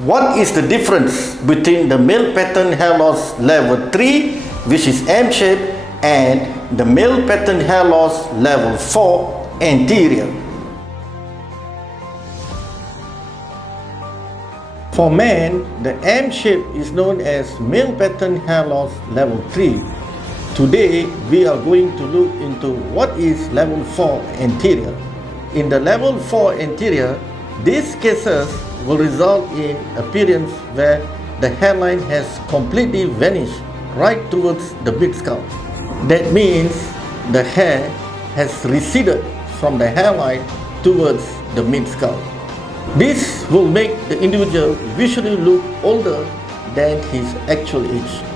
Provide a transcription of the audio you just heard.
What is the difference between the male pattern hair loss level 3, which is M-shape, and the male pattern hair loss level 4, anterior? For men, the M shape is known as male pattern hair loss level 3. Today, we are going to look into what is level 4 anterior. In the level 4 anterior, these cases will result in appearance where the hairline has completely vanished right towards the mid-scalp. That means the hair has receded from the hairline towards the mid-scalp. This will make the individual visually look older than his actual age.